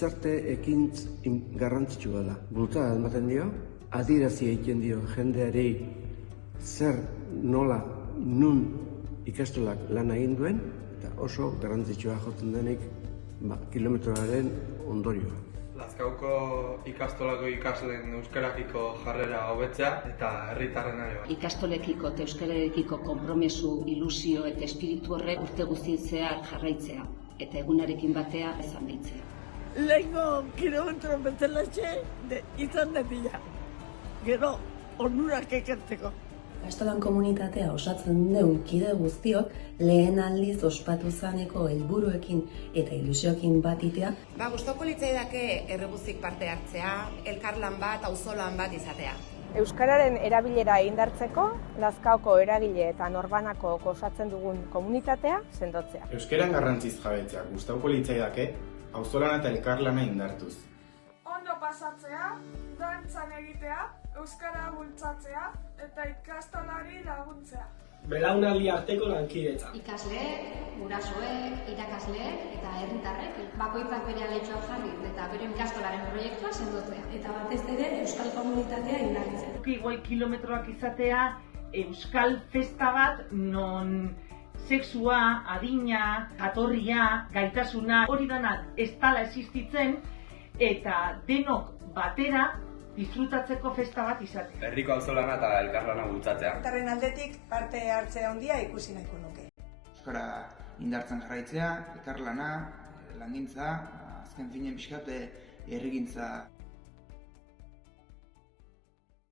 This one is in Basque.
gizarte ekintz garrantzitsua da. Bultzada ematen dio, adierazi egiten dio jendeari zer, nola, nun ikastolak lan egin duen, eta oso garrantzitsua jotzen denik kilometroaren ondorioa. Lazkauko ikastolako ikasleen euskarakiko jarrera hobetzea eta herritarren ere bai. Ikastolekiko eta euskararekiko konpromesu, ilusio eta espiritu horrek urte guztien zehar jarraitzea eta egunarekin batea izan behitzea. Lehenko kilometro betelatxe izan dira. Gero, onurak ekertzeko. Ikastolan komunitatea osatzen duen kide guztiok lehen aldiz ospatu zaneko helburuekin eta ilusioekin batitea. Gustoko litzaidake errebuzik parte hartzea, elkarlan bat, auzolan bat izatea. Euskararen erabilera indartzeko, Lazkaoko eragile eta norbanako osatzen dugun komunitatea sendotzea. Euskaran garrantziz jabetzea gustoko litzaidake, auzolana eta elkarlana indartuz. Ondo pasatzea, dantzan egitea, euskara bultzatzea eta ikastolari laguntzea. Belaunaldi arteko lankidetza. Ikasleek, gurasoek, irakasleek eta herritarrek bakoitzak bere aletxoa jarri eta bere ikastolaren proiektua sendotzea. Eta batez ere euskal komunitatea indartzea. Igual kilometroak izatea euskal festa bat non sexua, adina, jatorria, gaitasuna, hori danak ez dala existitzen eta denok batera disfrutatzeko festa bat izatea. Herriko auzolana eta elkarlana bultzatzea. Herritarren aldetik parte hartzea handia ikusi nahiko nuke. Euskara indartzen jarraitzea, elkarlana, langintza, azken finen pixkat herrigintza